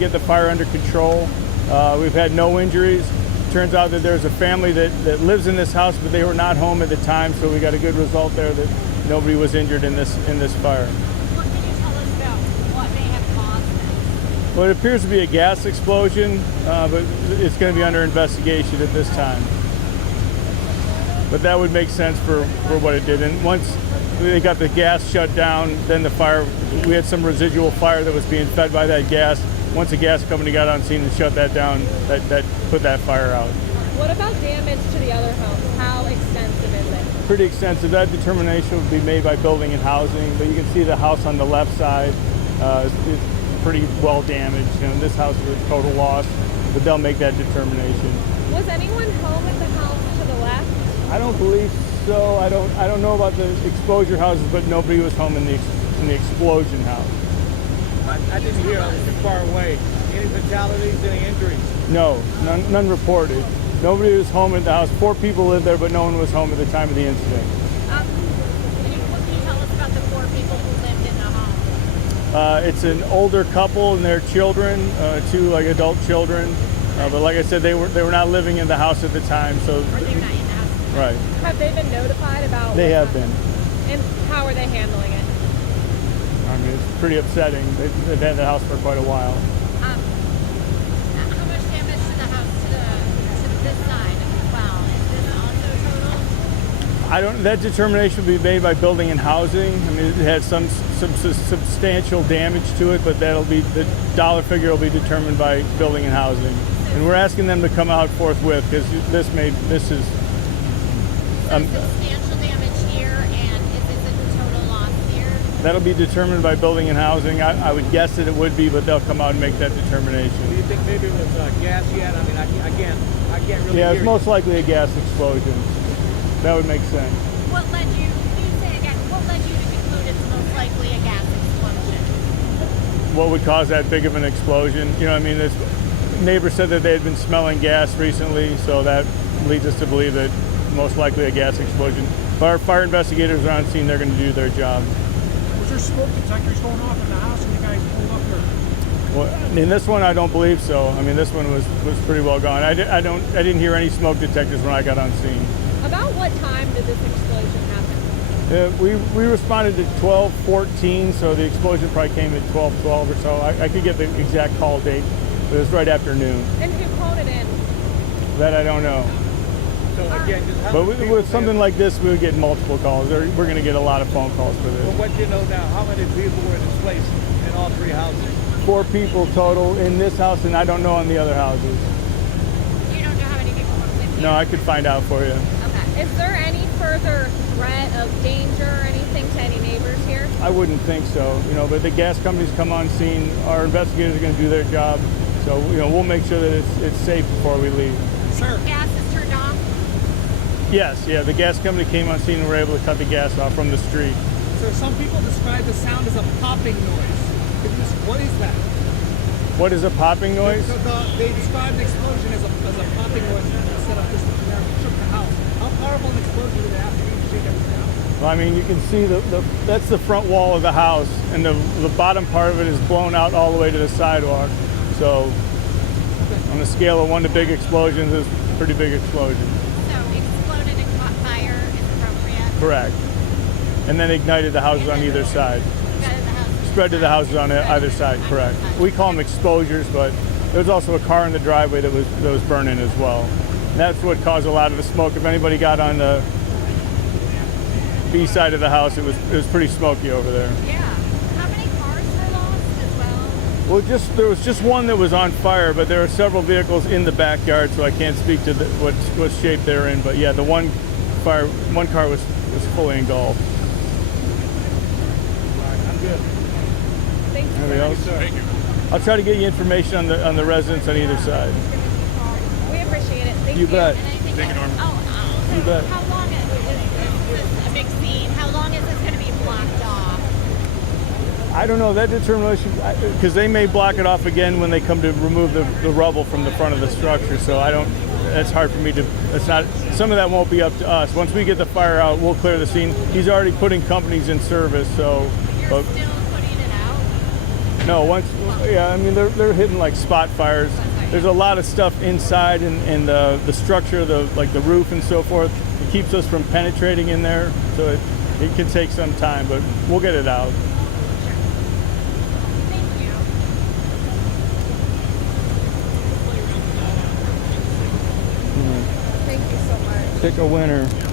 get the fire under control. We've had no injuries. Turns out that there's a family that lives in this house, but they were not home at the time, so we got a good result there that nobody was injured in this fire. What can you tell us about what may have caused this? Well, it appears to be a gas explosion, but it's going to be under investigation at this time. But that would make sense for what it did. And once they got the gas shut down, then the fire, we had some residual fire that was being fed by that gas. Once the gas company got on scene and shut that down, that put that fire out. What about damage to the other homes? How extensive is it? Pretty extensive. That determination would be made by Building and Housing, but you can see the house on the left side is pretty well damaged. This house is a total loss, but they'll make that determination. Was anyone home at the house to the left? I don't believe so. I don't know about the exposure houses, but nobody was home in the explosion house. I didn't hear. I was too far away. Any fatalities, any injuries? No, none reported. Nobody was home at the house. 4 people lived there, but no one was home at the time of the incident. What can you tell us about the 4 people who lived in the home? It's an older couple and their children, 2 adult children. But like I said, they were not living in the house at the time. So Or they're not in the house? right. Have they been notified about? They have been. And how are they handling it? I mean, it's pretty upsetting. They've had the house for quite a while. How much damage to the house to this side as well? Is this also total? That determination will be made by Building and Housing. I mean, it had some substantial damage to it, but the dollar figure will be determined by Building and Housing. And we're asking them to come out forthwith because this is. Substantial damage here, and is this a total loss here? That'll be determined by Building and Housing. I would guess that it would be, but they'll come out and make that determination. Do you think maybe it was gas yet? I mean, I can't really Yeah, hear it's most likely a gas explosion. That would make sense. What led you to conclude it's most likely a gas explosion? What would cause that big of an explosion? This neighbor said that they had been smelling gas recently, so that leads us to believe that most likely a gas explosion. If our fire investigators are on scene, they're going to do their job. Was there smoke detectors going off in the house when you guys pulled up there? Well, in this one, I don't believe so. I mean, this one was pretty well gone. I didn't hear any smoke detectors when I got on scene. About what time did this explosion happen? We responded to 12:14, so the explosion probably came at 12:12 or so. I could get the exact call date, but it was right after noon. And who phoned it in? That I don't know. So again, just how But many people with something like this, we would get multiple calls. We're going to get a lot of phone calls for Well, this. what do you know now? How many people were displaced in all 3 houses? 4 people total in this house, and I don't know on the other houses. You don't know how many people were with you? No, I could find out for you. Okay. Is there any further threat of danger or anything to any neighbors here? I wouldn't think so, but the gas companies come on scene. Our investigators are going to do their job, so we'll make sure that it's safe before we leave. Sir. Gas is turned off? Yes, yeah, the gas company came on scene and were able to cut the gas off from the street. So some people describe the sound as a popping noise. What is that? What is a popping noise? So they described the explosion as a popping noise set up this shook the house. How powerful an explosion did it have to be to shake everything out? Well, I mean, you can see that's the front wall of the house, and the bottom part of it is blown out all the way to the sidewalk. So on a scale of 1 to big explosions, it's a pretty big explosion. So exploded and caught fire is appropriate? Correct. And then ignited the houses on either side. Spread to the houses on either side, correct. We call them exposures, but there was also a car in the driveway that was burning as well. And that's what caused a lot of the smoke. If anybody got on the B side of the house, it was pretty smoky over there. Yeah. How many cars were lost as well? Well, there was just one that was on fire, but there are several vehicles in the backyard, so I can't speak to what shape they're in. But yeah, the one car was fully engulfed. I'm good. Thank you. Anybody else? Thank you. I'll try to get you information on the residents on either side. We appreciate it. Thank You bet. And anything Thank you, Norm. so You bet. how long is this a big scene? How long is this going to be blocked off? I don't know, that determination, because they may block it off again when they come to remove the rubble from the front of the structure, so that's hard for me to, some of that won't be up to us. Once we get the fire out, we'll clear the scene. He's already putting companies in service, so. You're still putting it out? No, once, yeah, I mean, they're hitting like spot fires. There's a lot of stuff inside and the structure, like the roof and so forth. It keeps us from penetrating in there, so it can take some time, but we'll get it out. Thank you. Thank you so much. Pick a winner.